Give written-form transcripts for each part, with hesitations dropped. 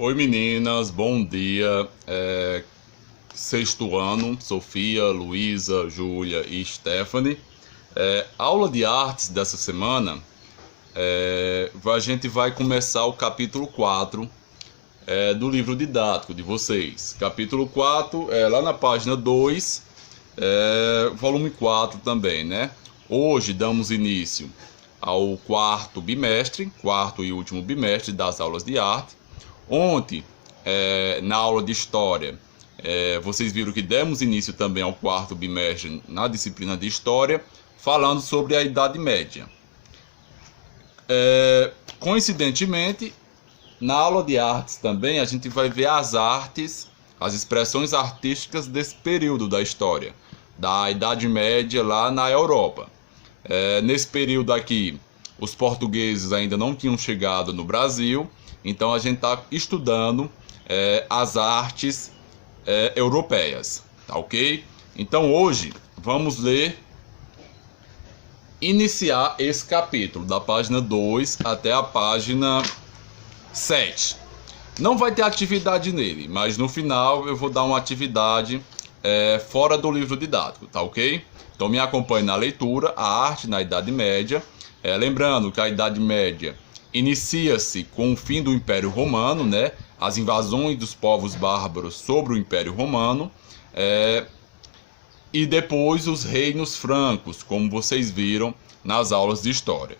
Oi meninas, bom dia. Sexto ano, Sofia, Luísa, Júlia e Stephanie. Aula de artes dessa semana, a gente vai começar o capítulo 4 do livro didático de vocês. Capítulo 4 é lá na página 2, volume 4 também, né? Hoje damos início ao quarto e último bimestre das aulas de arte. Ontem, na aula de História, vocês viram que demos início também ao quarto bimestre na disciplina de História, falando sobre a Idade Média. Coincidentemente, na aula de artes também, a gente vai ver as artes, as expressões artísticas desse período da história, da Idade Média lá na Europa. Nesse período aqui, os portugueses ainda não tinham chegado no Brasil, então a gente está estudando as artes europeias, tá ok? Então hoje vamos iniciar esse capítulo da página 2 até a página 7. Não vai ter atividade nele, mas no final eu vou dar uma atividade fora do livro didático, tá ok? Então me acompanhe na leitura, a arte na Idade Média. Lembrando que a Idade Média inicia-se com o fim do Império Romano, né? As invasões dos povos bárbaros sobre o Império Romano, e depois os reinos francos, como vocês viram nas aulas de História.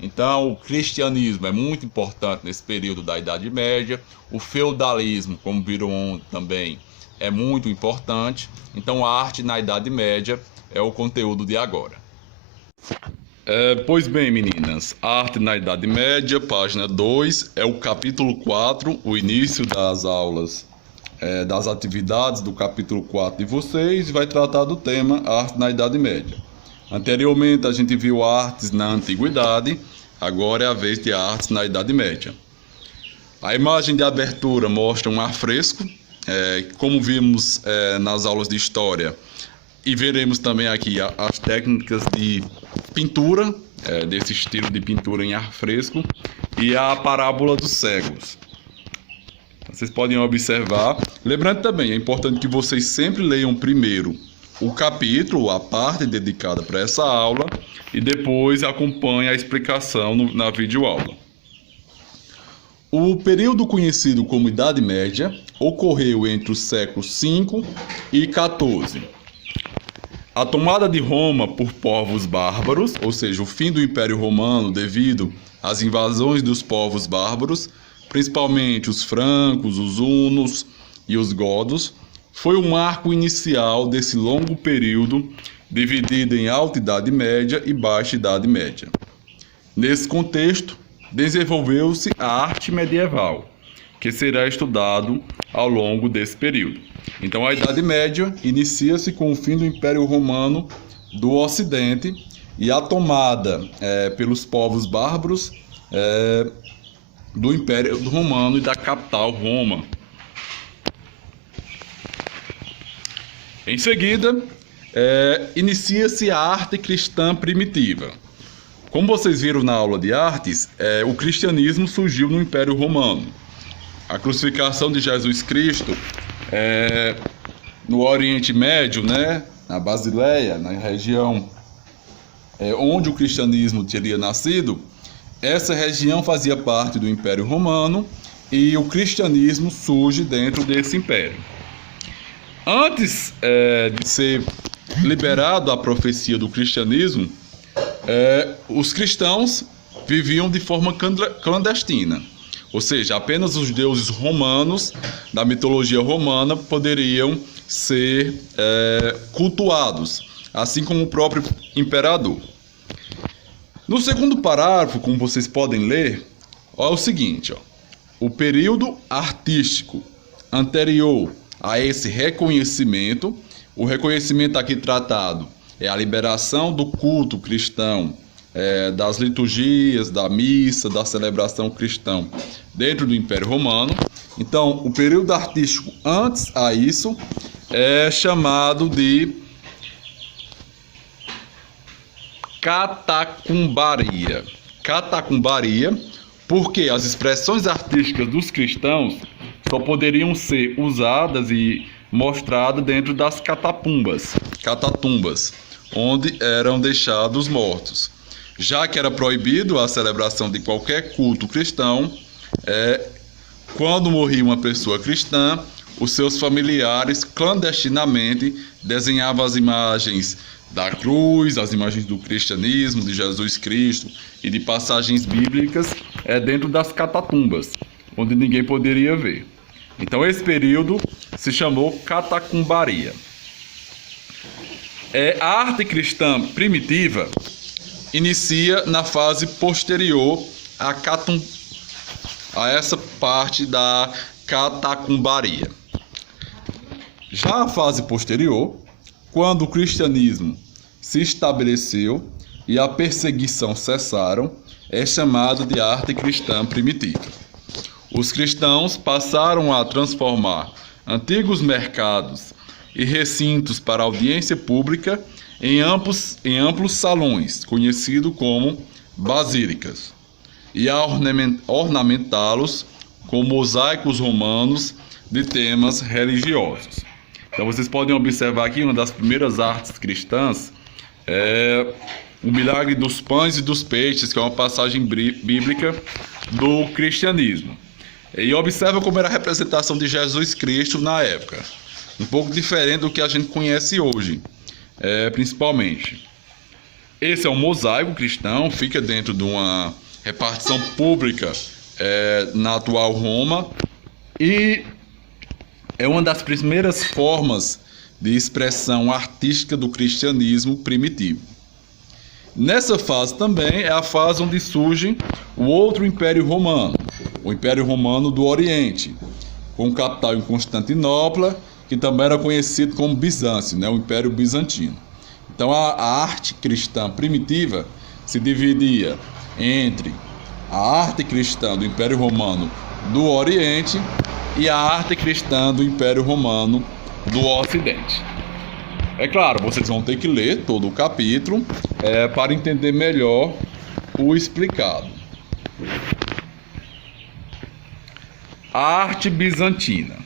Então, o cristianismo é muito importante nesse período da Idade Média, o feudalismo, como viram também, é muito importante. Então, a arte na Idade Média é o conteúdo de agora. Pois bem, meninas, Arte na Idade Média, página 2, é o capítulo 4, o início das aulas, das atividades do capítulo 4 de vocês, e vai tratar do tema Arte na Idade Média. Anteriormente a gente viu artes na Antiguidade, agora é a vez de artes na Idade Média. A imagem de abertura mostra um afresco, como vimos nas aulas de História, e veremos também aqui as técnicas de pintura, desse estilo de pintura em ar fresco, e a parábola dos cegos. Vocês podem observar. Lembrando também, é importante que vocês sempre leiam primeiro o capítulo, a parte dedicada para essa aula, e depois acompanhem a explicação na videoaula. O período conhecido como Idade Média ocorreu entre os séculos V e XIV. A tomada de Roma por povos bárbaros, ou seja, o fim do Império Romano devido às invasões dos povos bárbaros, principalmente os francos, os hunos e os godos, foi o marco inicial desse longo período dividido em Alta Idade Média e Baixa Idade Média. Nesse contexto, desenvolveu-se a arte medieval, que será estudado ao longo desse período. Então, a Idade Média inicia-se com o fim do Império Romano do Ocidente e a tomada pelos povos bárbaros do Império Romano e da capital Roma. Em seguida, inicia-se a arte cristã primitiva. Como vocês viram na aula de artes, o cristianismo surgiu no Império Romano. A crucificação de Jesus Cristo no Oriente Médio, né, na Basileia, na região onde o cristianismo teria nascido, essa região fazia parte do Império Romano e o cristianismo surge dentro desse império. Antes de ser liberado a profecia do cristianismo, os cristãos viviam de forma clandestina. Ou seja, apenas os deuses romanos, da mitologia romana, poderiam ser cultuados, assim como o próprio imperador. No segundo parágrafo, como vocês podem ler, é o seguinte: o período artístico anterior a esse reconhecimento, o reconhecimento aqui tratado é a liberação do culto cristão, das liturgias, da missa, da celebração cristã dentro do Império Romano. Então, o período artístico antes a isso é chamado de catacumbaria. Catacumbaria porque as expressões artísticas dos cristãos só poderiam ser usadas e mostradas dentro das catatumbas, onde eram deixados mortos. Já que era proibido a celebração de qualquer culto cristão, quando morria uma pessoa cristã, os seus familiares clandestinamente desenhavam as imagens da cruz, as imagens do cristianismo, de Jesus Cristo e de passagens bíblicas dentro das catatumbas, onde ninguém poderia ver. Então esse período se chamou catacumbaria. A arte cristã primitiva inicia na fase posterior a essa parte da catacumbaria. Já a fase posterior, quando o cristianismo se estabeleceu e a perseguição cessaram, é chamado de arte cristã primitiva. Os cristãos passaram a transformar antigos mercados e recintos para audiência pública em amplos salões, conhecidos como basílicas, e a ornamentá-los com mosaicos romanos de temas religiosos. Então vocês podem observar aqui uma das primeiras artes cristãs o milagre dos pães e dos peixes, que é uma passagem bíblica do cristianismo. E observa como era a representação de Jesus Cristo na época, um pouco diferente do que a gente conhece hoje, principalmente. Esse é um mosaico cristão, fica dentro de uma repartição pública na atual Roma, e é uma das primeiras formas de expressão artística do cristianismo primitivo. Nessa fase também é a fase onde surge o outro Império Romano, o Império Romano do Oriente, com capital em Constantinopla, que também era conhecido como Bizâncio, o Império Bizantino. Então a arte cristã primitiva se dividia entre a arte cristã do Império Romano do Oriente e a arte cristã do Império Romano do Ocidente. É claro, vocês vão ter que ler todo o capítulo para entender melhor o explicado. A arte bizantina.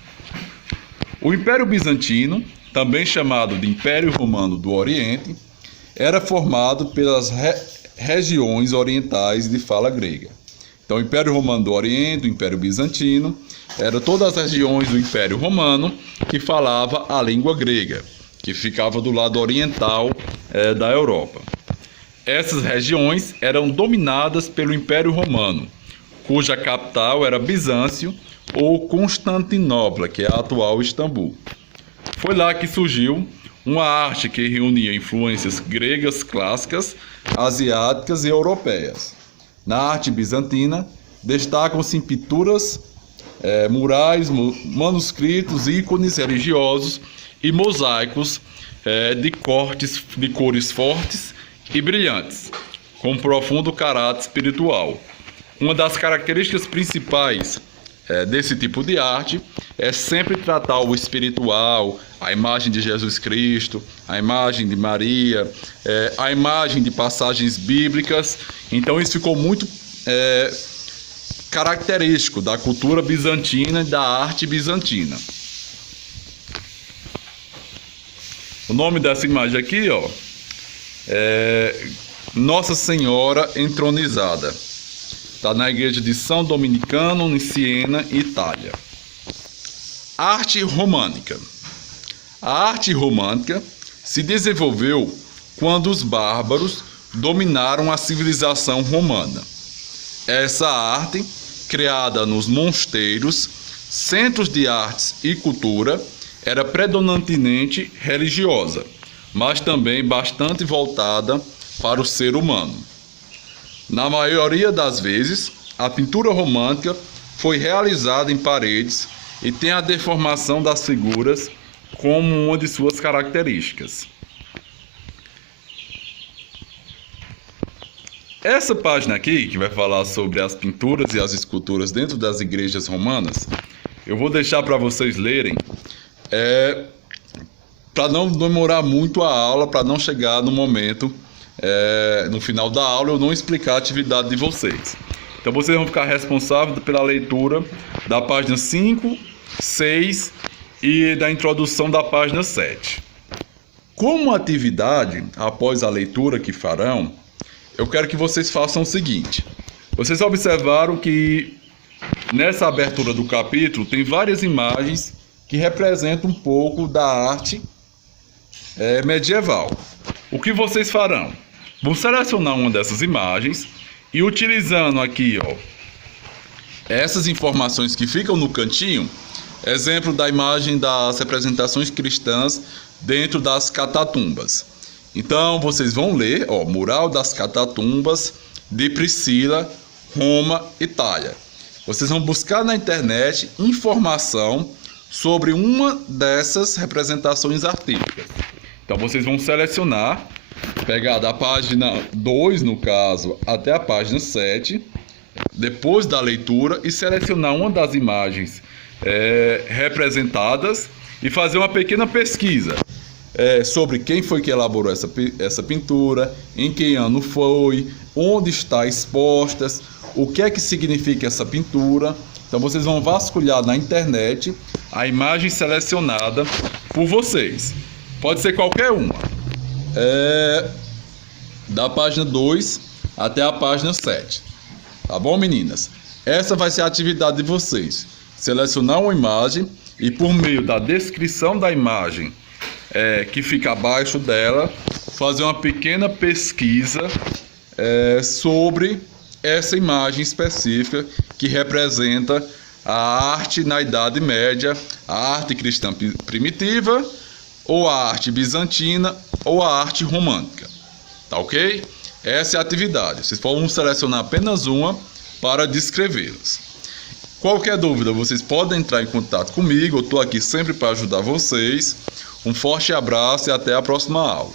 O Império Bizantino, também chamado de Império Romano do Oriente, era formado pelas regiões orientais de fala grega. Então, o Império Romano do Oriente, o Império Bizantino, eram todas as regiões do Império Romano que falava a língua grega, que ficava do lado oriental da Europa. Essas regiões eram dominadas pelo Império Romano, cuja capital era Bizâncio ou Constantinopla, que é a atual Istambul. Foi lá que surgiu uma arte que reunia influências gregas clássicas, asiáticas e europeias. Na arte bizantina, destacam-se pinturas, murais, manuscritos, ícones religiosos e mosaicos de cores fortes e brilhantes, com profundo caráter espiritual. Uma das características principais desse tipo de arte é sempre tratar o espiritual, a imagem de Jesus Cristo, a imagem de Maria, a imagem de passagens bíblicas. Então isso ficou muito característico da cultura bizantina e da arte bizantina. O nome dessa imagem aqui, é Nossa Senhora Entronizada. Está na igreja de São Dominicano, em Siena, Itália. Arte românica. A arte romântica se desenvolveu quando os bárbaros dominaram a civilização romana. Essa arte, criada nos mosteiros, centros de artes e cultura, era predominantemente religiosa, mas também bastante voltada para o ser humano. Na maioria das vezes, a pintura romântica foi realizada em paredes e tem a deformação das figuras como uma de suas características. Essa página aqui, que vai falar sobre as pinturas e as esculturas dentro das igrejas romanas, eu vou deixar para vocês lerem, para não demorar muito a aula, para não chegar no momento, no final da aula, eu não explicar a atividade de vocês. Então vocês vão ficar responsáveis pela leitura da página 5, 6 e da introdução da página 7. Como atividade, após a leitura que farão, eu quero que vocês façam o seguinte. Vocês observaram que nessa abertura do capítulo tem várias imagens que representam um pouco da arte medieval. O que vocês farão? Vão selecionar uma dessas imagens e utilizando aqui, essas informações que ficam no cantinho, exemplo da imagem das representações cristãs dentro das catatumbas. Então vocês vão ler, Mural das Catatumbas de Priscila, Roma, Itália. Vocês vão buscar na internet informação sobre uma dessas representações artísticas. Então vocês vão selecionar, pegar da página 2, no caso, até a página 7, depois da leitura, e selecionar uma das imagens representadas e fazer uma pequena pesquisa sobre quem foi que elaborou essa pintura, em que ano foi, onde está exposta, o que é que significa essa pintura. Então vocês vão vasculhar na internet a imagem selecionada por vocês. Pode ser qualquer uma. Da página 2 até a página 7. Tá bom, meninas? Essa vai ser a atividade de vocês. Selecionar uma imagem e, por meio da descrição da imagem que fica abaixo dela, fazer uma pequena pesquisa sobre essa imagem específica que representa a arte na Idade Média, a arte cristã primitiva, ou a arte bizantina, ou a arte romântica. Tá ok? Essa é a atividade. Vocês vão selecionar apenas uma para descrevê-las. Qualquer dúvida, vocês podem entrar em contato comigo. Eu estou aqui sempre para ajudar vocês. Um forte abraço e até a próxima aula.